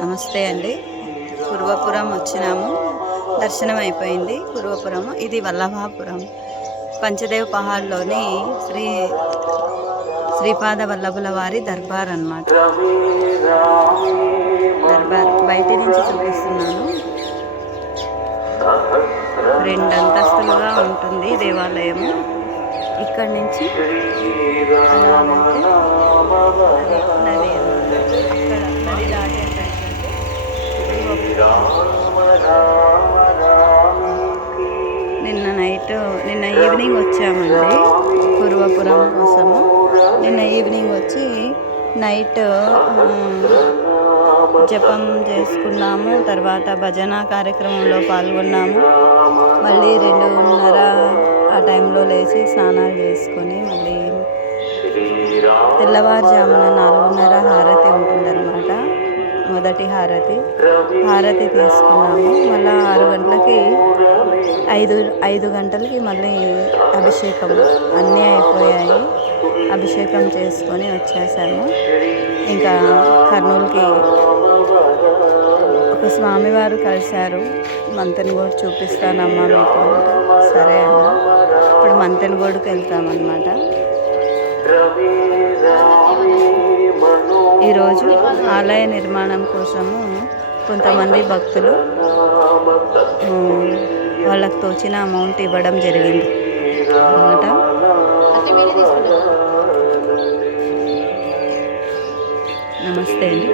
నమస్తే అండి. పూర్వపురం వచ్చినాము, దర్శనం అయిపోయింది. పూర్వపురం ఇది వల్లభాపురం, పంచదేవ్ పహాడ్లోని శ్రీపాద వల్లభుల వారి దర్బార్ అన్నమాట. దర్బార్ బయటి నుంచి చూపిస్తున్నాను. 2 అంతస్తులుగా ఉంటుంది దేవాలయము. ఇక్కడి నుంచి అలా వెళ్తే నది అక్కడ నది దాటేటట్లయితే నిన్న ఈవినింగ్ వచ్చామండి పూర్వపురం కోసము. నిన్న ఈవినింగ్ వచ్చి నైట్ జపం చేసుకున్నాము. తర్వాత భజన కార్యక్రమంలో పాల్గొన్నాము. మళ్ళీ 2:30 ఆ టైంలో లేచి స్నానాలు చేసుకొని మళ్ళీ తెల్లవారుజామున 4:30 హారతి ఉంటుందన్నమాట. మొదటి హారతి తీసుకున్నాము. మళ్ళీ 6 గంటలకి 5 గంటలకి మళ్ళీ అభిషేకం అన్నీ అయిపోయాయి. అభిషేకం చేసుకొని వచ్చేసాము. ఇంకా కర్నూలుకి ఒక స్వామివారు కలిశారు. మంతెనగోడు చూపిస్తానమ్మా మీకు అంటే సరే అన్న. ఇప్పుడు మంతెనగోడుకి వెళ్తామన్నమాట. ఈరోజు ఆలయ నిర్మాణం కోసము కొంతమంది భక్తులు వాళ్ళకు తోచిన అమౌంట్ ఇవ్వడం జరిగింది అన్నమాట. నమస్తే అండి.